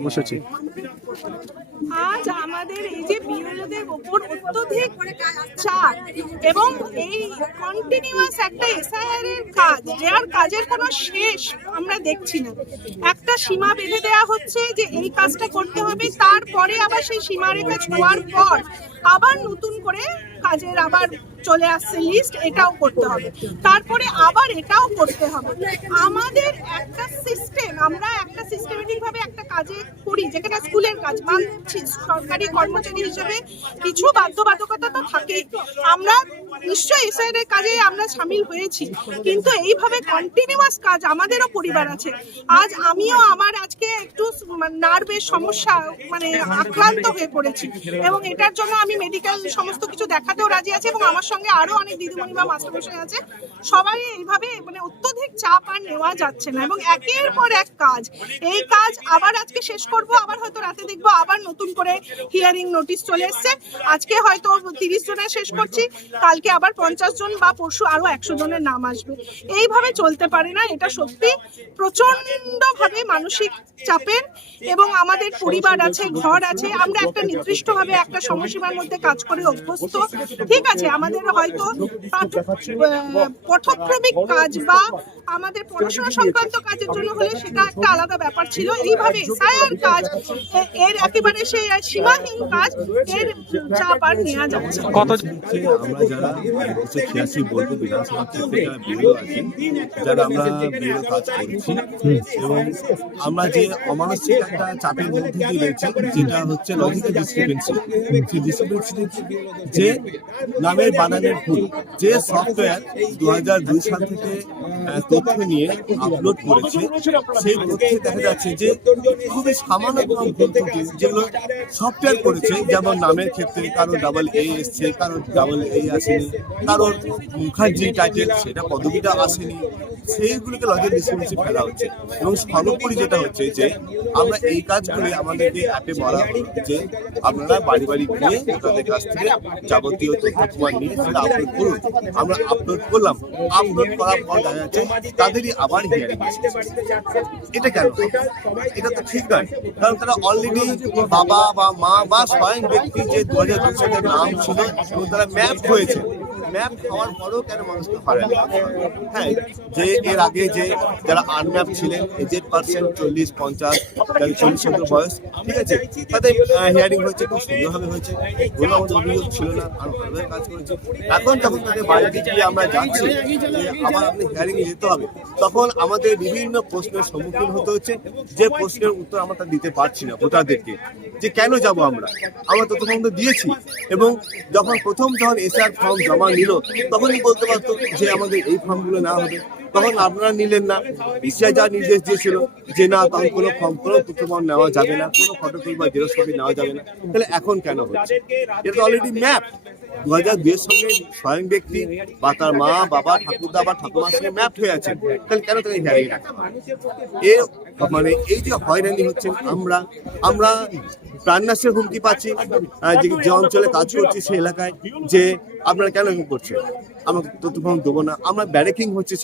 কর্মসূচি আজ আমাদের এই যে বিরোধীদের উপর অত্যধিক চাপ এবং এই কন্টিনিউয়াস একটা এসআইআর এর কাজ, যার কাজের কোনো শেষ আমরা দেখছি না। একটা সীমা বেঁধে দেওয়া হচ্ছে যে এই কাজটা করতে হবে, তারপরে আবার সেই সীমারেখা ছোঁয়ার পর আবার নতুন করে কাজের আবার চলে আসছে লিস্ট, এটাও করতে হবে, তারপরে আবার এটাও করতে হবে। আমাদের একটা সিস্টেম, আমরা একটা সিস্টেমেটিক ভাবে একটা কাজে করি, যেখানে স্কুলের কাজ মানছি, সরকারি কর্মচারী হিসেবে কিছু বাধ্যবাধকতা তো থাকেই। আমরা নিশ্চয়ই এসআইআর এর কাজে আমরা সামিল হয়েছি, কিন্তু এইভাবে কন্টিনিউয়াস কাজ, আমাদেরও পরিবার আছে। আজ আমিও আমার আজকে একটু নার্ভের সমস্যা আক্রান্ত হয়ে পড়েছি এবং এটার জন্য আমি মেডিকেল সমস্ত কিছু দেখাতেও রাজি আছি এবং আমার সঙ্গে আরো অনেক দিদিমণি বা মাস্টারমশাই আছে। সবাই এইভাবে অত্যধিক চাপ আর নেওয়া যাচ্ছে না এবং একের পর এক কাজ, এই কাজ আবার আজকে শেষ করব, আবার হয়তো রাতে দেখবো আবার নতুন করে হিয়ারিং নোটিশ চলে এসছে। আজকে হয়তো 30 জনের শেষ করছি, কালকে আবার 50 জন বা পরশু আরো 100 জনের নাম আসবে। এইভাবে চলতে পারে না, এটা সত্যি প্রচন্ড ভাবে মানসিক চাপের। এবং আমাদের পরিবার আছে, ঘর আছে, আমরা একটা নির্দিষ্ট ভাবে একটা সময়সীমার মধ্যে কাজ করে অভ্যস্ত। ঠিক আছে, আমাদের হয়তো পঠক্রমিক কাজ বা আমাদের পড়াশোনা সংক্রান্ত কাজের জন্য হলে সেটা একটা আলাদা ব্যাপার ছিল। এইভাবে এসআইআর কাজ, এর একেবারে সেই সীমাহীন কাজ, এর চাপ আর নেওয়া যাচ্ছে। কত আমরা যারা 186 বলতে বিধানসভা ক্ষেত্রে যারা বিরোধী আছি, যারা আমরা বিরোধী কাজ করছি এবং আমরা যে অমানসিক একটা চাপের মধ্যে দিয়ে রয়েছি, যেটা হচ্ছে লজিক্যাল ডিসক্রিপেন্সি। সেই ডিসক্রিপেন্সি যে নামের বানানের ভুল, যে সফটওয়্যার 2002 সাল থেকে তথ্য নিয়ে আপলোড করেছে, সেই তথ্যে দেখা যাচ্ছে যে খুবই সামান্য ভুল ত্রুটি যেগুলো সফটওয়্যার করেছে, যেমন নামের ক্ষেত্রে কারো ডাবল এ এসছে, কারো ডাবল এ আসেনি, কারোর মুখার্জি টাইটেল সেটা পদবিটা আসেনি, সেইগুলোকে লজিক্যাল ডিসক্রিপেন্সি ফেলা হচ্ছে। এবং সর্বোপরি যেটা হচ্ছে যে আমরা এই কাজগুলো আমাদেরকে অ্যাপে বলা হলো যে আপনারা বাড়ি বাড়ি গিয়ে তাদের কাছ থেকে যাবতীয় তথ্য প্রমাণ নিয়ে সেটা আপলোড করুন। আমরা আপলোড করলাম, আপলোড করার পর দেখা যাচ্ছে তাদেরই আবার হিয়ারিং এসেছে। এটা কেন? এটা তো ঠিক নয়, কারণ তারা অলরেডি বাবা বা মা বা স্বয়ং ব্যক্তি যে 2002 সালের নাম ছিল এবং তারা ম্যাপ হয়েছে, ম্যাপ হওয়ার পরেও কেন মানুষকে হয়রানি? হ্যাঁ, যে এর আগে যে যারা আনম্যাপ ছিলেন, এজেড পার্সেন্ট 40-50, যাদের 40-70 বয়স, ঠিক আছে, তাদের হিয়ারিং হয়েছে, খুব সুন্দরভাবে হয়েছে, কোনো আমাদের অভিযোগ ছিল না, আরো ভালোভাবে কাজ করেছে। এখন যখন তাদের বাড়িতে গিয়ে আমরা যাচ্ছি যে আবার আপনি হিয়ারিং এ যেতে হবে, তখন আমাদের বিভিন্ন প্রশ্নের সম্মুখীন হতে হচ্ছে, যে প্রশ্নের উত্তর আমরা দিতে পারছি না ভোটারদেরকে, যে কেন যাব আমরা তথ্য দিয়েছি। এবং যখন যখন এসআর ফর্ম জমা নিল, তখনই বলতে পারতো যে আমাদের এই ফর্মগুলো না হবে, তখন আপনারা নিলেন না। ইসিআই যা নির্দেশ দিয়েছিল যে না, তখন কোনো ফর্ম, কোনো তথ্য ফর্ম নেওয়া যাবে না, কোনো ফটোকপি বা জেরক্স কপি নেওয়া যাবে না। তাহলে এখন কেন হচ্ছে? এটা তো অলরেডি ম্যাপ 2002 এর সঙ্গে স্বয়ং ব্যক্তি বা তার মা বাবা ঠাকুরদা বা ঠাকুমার সঙ্গে ম্যাপ হয়ে আছে, তাহলে কেন তাকে হিয়ারিং রাখা হয়? এই যে হয়রানি হচ্ছে, আমরা প্রাণনাশের হুমকি পাচ্ছি যে অঞ্চলে কাজ করছি সেই এলাকায়, যে আপনারা কেন করছেন, আমাকে তথ্য ফর্ম দেবো না, আমরা ব্যারেকিং হচ্ছে।